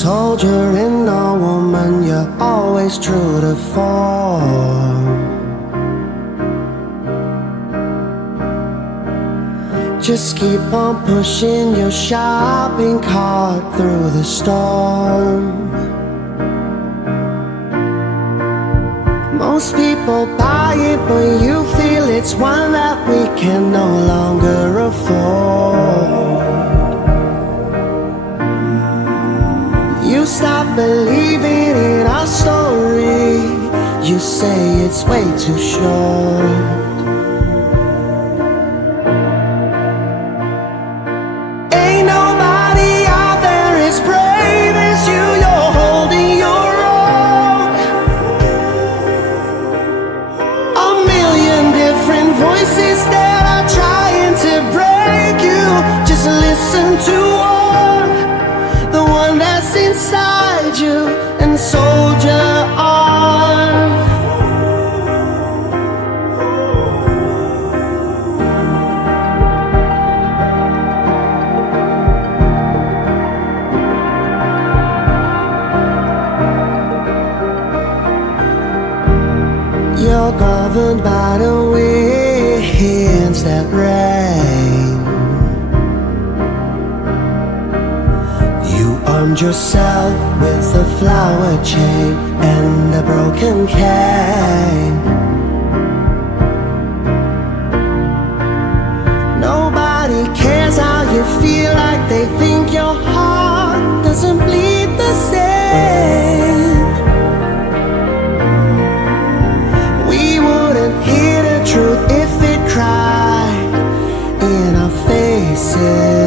soldier and a woman, you're always true to form. Just keep on pushing your shopping cart through the storm. Most people buy it, but you feel it's one that we can no longer afford. You stop believing in our story. You say it's way too short. Ain't nobody out there as brave as you. You're holding your own. A million different voices that are trying to break you. Just listen to one, the one that's inside you, and soldier on. You're governed by the winds that rain. You armed yourself with a flower chain and a broken cane. Nobody cares how you feel, like they think your heart doesn't bleed the same. We wouldn't hear the truth if it cried in our faces.